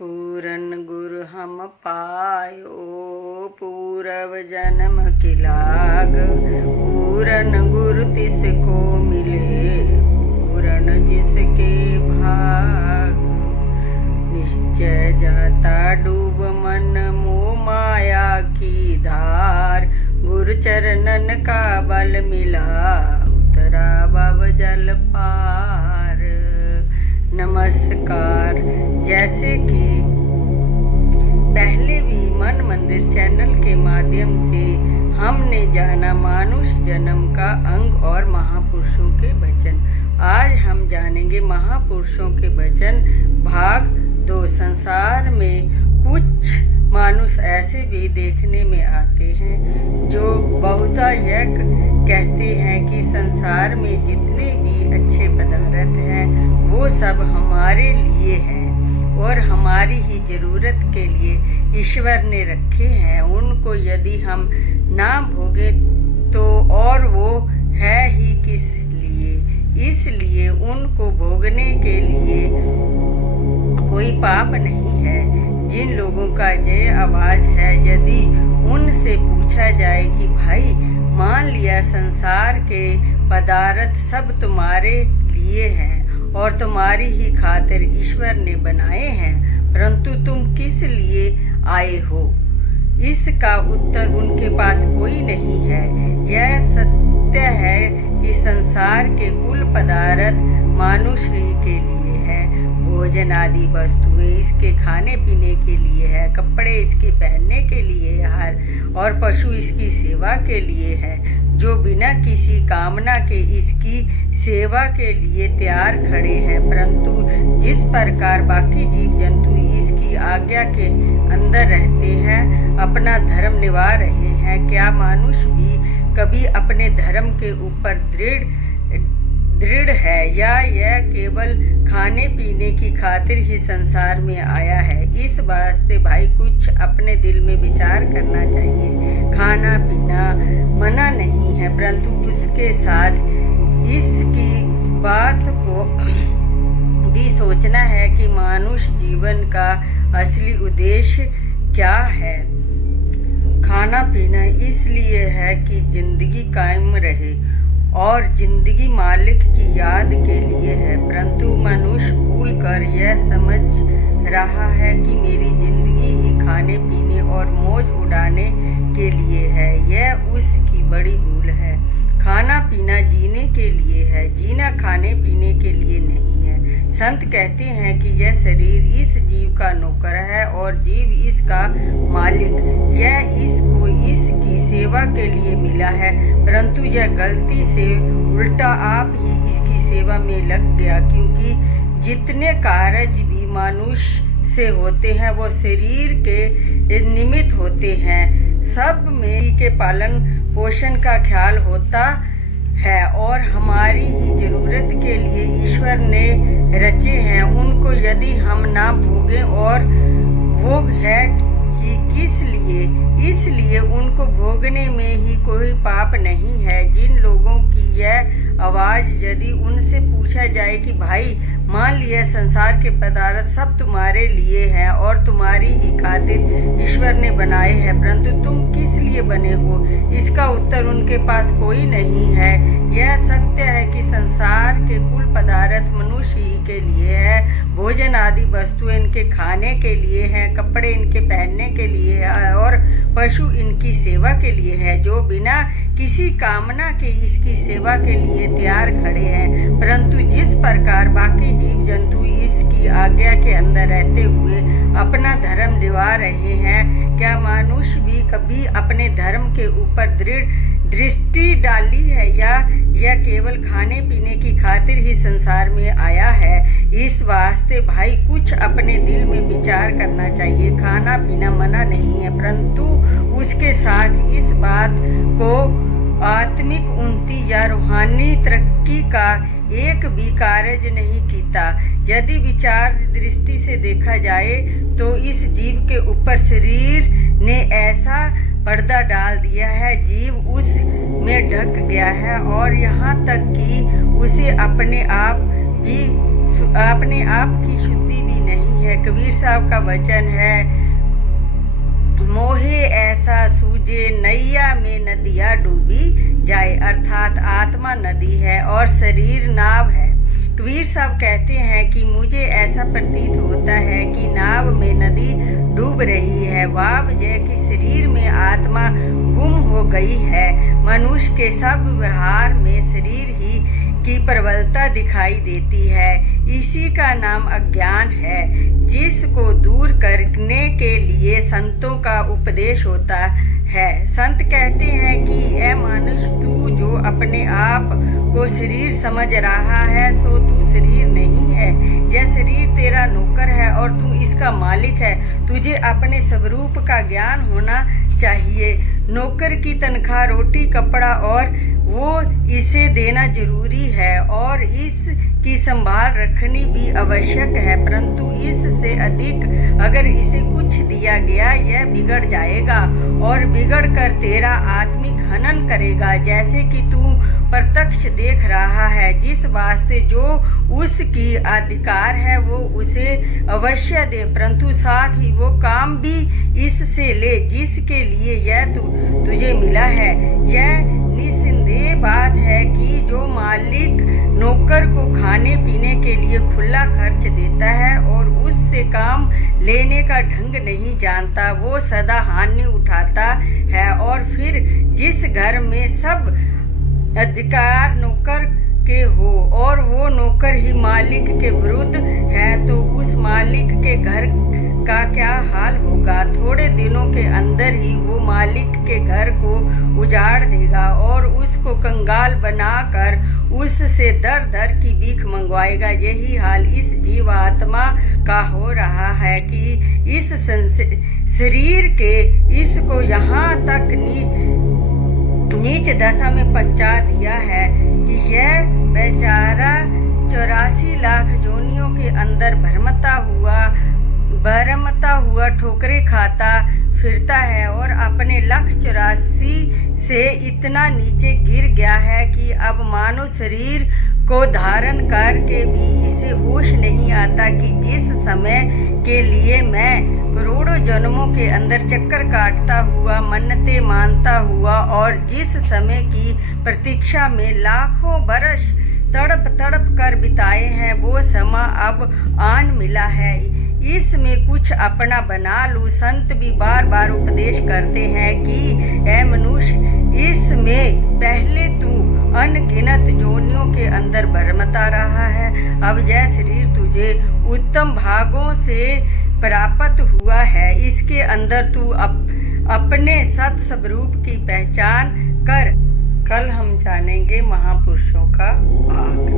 पूरन गुर हम पायो पूरब जन्म की लाग। पूरन गुर तिसको मिले पूरन जिसके भाग। निश्चय जाता डूब मन मोह माया की धार। गुरु चरणन का बल मिला उतरा भव जल पार। नमस्कार। जैसे कि पहले भी मन मंदिर चैनल के माध्यम से हमने जाना मानुष जन्म का अंग और महापुरुषों के वचन, आज हम जानेंगे महापुरुषों के वचन भाग 2। संसार में कुछ मानुष ऐसे भी देखने में आते हैं जो बहुधा यह कहते हैं कि संसार में जितने भी अच्छे पदार्थ हैं वो सब हमारे लिए हैं और हमारी ही जरूरत के लिए ईश्वर ने रखे हैं। उनको यदि हम ना भोगे तो और वो है ही किस लिए, इसलिए उनको भोगने के लिए कोई पाप नहीं है। जिन लोगों का जय आवाज है, यदि उनसे पूछा जाए कि भाई मान लिया संसार के पदार्थ सब तुम्हारे लिए हैं और तुम्हारी ही खातिर ईश्वर ने बनाए हैं, परंतु तुम किस लिए आए हो, इसका उत्तर उनके पास कोई नहीं है। यह सत्य है कि संसार के कुल पदार्थ मानुष ही के लिए है। भोजन आदि वस्तुएं इसके खाने पीने के लिए है, कपड़े इसके पहनने के लिए है और पशु इसकी सेवा के लिए है, जो बिना किसी कामना के इसकी सेवा के लिए तैयार खड़े हैं। परंतु जिस प्रकार बाकी जीव जंतु इसकी आज्ञा के अंदर रहते हैं, अपना धर्म निभा रहे हैं, क्या मानुष भी कभी अपने धर्म के ऊपर दृढ़ है या यह केवल खाने पीने की खातिर ही संसार में आया है? इस वास्ते भाई कुछ अपने दिल में विचार करना चाहिए। खाना पीना मना नहीं है, परंतु उसके साथ इसकी बात को भी सोचना है कि मानुष जीवन का असली उद्देश्य क्या है। खाना पीना इसलिए है कि जिंदगी कायम रहे और जिंदगी मालिक की याद के लिए है, परंतु मनुष्य भूल कर यह समझ रहा है कि मेरी जिंदगी ही खाने पीने और मौज उड़ाने के लिए है। यह उसकी बड़ी भूल है। खाना पीना जीने के लिए है, जीना खाने पीने के लिए नहीं है। संत कहते हैं कि यह शरीर इस जीव का नौकर है और जीव इसका मालिक। यह इसको इसकी सेवा के लिए मिला है, परंतु यह गलती से उल्टा आप ही इसकी सेवा में लग गया, क्योंकि जितने कार्य भी मनुष्य से होते हैं वो शरीर के निमित्त होते हैं। सब में के पालन पोषण का ख्याल होता है और हमारी ही जरूरत के लिए ईश्वर ने रचे हैं। उनको यदि हम ना भोगें और वो है कि किस लिए, इसलिए उनको भोगने में ही कोई पाप नहीं है। जिन लोगों की यह आवाज यदि उनसे पूछा जाए कि भाई मान लिया संसार के पदार्थ सब तुम्हारे लिए हैं और तुम्हारी ही खातिर ईश्वर ने बनाए हैं, परंतु तुम किस लिए बने हो, इसका उत्तर उनके पास कोई नहीं है। यह सत्य है कि संसार के कुल पदार्थ मनुष्य ही के लिए है। भोजन आदि वस्तुएं इनके खाने के लिए हैं, कपड़े इनके पहनने के लिए है और पशु इनकी सेवा के लिए है, जो बिना किसी कामना के इसकी सेवा के लिए तैयार खड़े हैं। परंतु जिस प्रकार बाकी जीव जंतु इसकी आज्ञा के अंदर रहते हुए अपना धर्म निभा रहे हैं, क्या मनुष्य भी कभी अपने धर्म के ऊपर दृढ़ दृष्टि डाली है या यह केवल खाने पीने की खातिर ही संसार में आया है? इस वास्ते भाई कुछ अपने दिल में विचार करना चाहिए। खाना पीना मना नहीं है, परंतु उसके साथ इस बात को आत्मिक उन्नति या रूहानी तरक्की का एक भी कार्य नहीं किया। यदि विचार दृष्टि से देखा जाए तो इस जीव के ऊपर शरीर ने ऐसा पर्दा डाल दिया है, जीव उस में ढक गया है और यहाँ तक कि उसे अपने आप की शुद्धि भी नहीं है। हैं। कबीर साहब का वचन है, मोहे ऐसा सूझे नैया में नदिया डूबी जाए, अर्थात आत्मा नदी है और शरीर नाव है। कबीर साहब कहते हैं कि मुझे ऐसा प्रतीत होता है कि नाव में नदी डूब रही है, वाव जय कि शरीर में आत्मा गुम हो गई है। मनुष्य के सब व्यवहार में शरीर ही की प्रबलता दिखाई देती है, इसी का नाम अज्ञान है, जिसको दूर करने के लिए संतों का उपदेश होता है। संत कहते हैं कि ऐ मनुष्य, तू जो अपने आप को शरीर समझ रहा है सो तू शरीर नहीं है। यह शरीर तेरा नौकर है और तू इसका मालिक है। तुझे अपने स्वरूप का ज्ञान होना चाहिए। नौकर की तनख्वाह रोटी कपड़ा और वो इसे देना जरूरी है और इसकी संभाल रखनी भी आवश्यक है, परंतु इससे अधिक अगर इसे कुछ दिया गया यह बिगड़ जाएगा और बिगड़ कर तेरा आत्मिक हनन करेगा, जैसे कि तू प्रत्यक्ष देख रहा है। जिस वास्ते जो उसकी अधिकार है वो उसे अवश्य दे, परंतु साथ ही वो काम भी इससे ले जिसके लिए यह तुझे मिला है। यह निस्संदेह बात है कि जो मालिक नौकर को खाने पीने के लिए खुला खर्च देता है और उससे काम लेने का ढंग नहीं जानता, वो सदा हानि उठाता है। और फिर जिस घर में सब अधिकार नौकर के हो और वो नौकर ही मालिक के विरुद्ध है, तो उस मालिक के घर का क्या हाल होगा। थोड़े दिनों के अंदर ही वो मालिक के घर को उजाड़ देगा और उसको कंगाल बनाकर उससे दर दर की भीख मंगवाएगा। यही हाल इस जीवात्मा का हो रहा है कि इस शरीर के इसको यहाँ तक नीच दशा में पहुंचा दिया है कि यह बेचारा 84 लाख जोनियों के अंदर भरमता हुआ ठोकरे खाता फिरता है और अपने 184 से इतना नीचे गिर गया है कि अब मानव शरीर को धारण करके भी इसे होश नहीं आता कि जिस समय के लिए मैं करोड़ों जन्मों के अंदर चक्कर काटता हुआ, मन्नतें मानता हुआ और जिस समय की प्रतीक्षा में लाखों बरस तड़प तड़प कर बिताए हैं, वो समय अब आन मिला है। इसमें कुछ अपना बना लूं। संत भी बार बार उपदेश करते हैं कि ऐ मनुष्य, इसमें पहले तू अनगिनत जोनियों के अंदर भरमता रहा है, अब यह शरीर तुझे उत्तम भागों से प्राप्त हुआ है, इसके अंदर तू अपने सत स्वरूप की पहचान कर। कल हम जानेंगे महापुरुषों का भाग।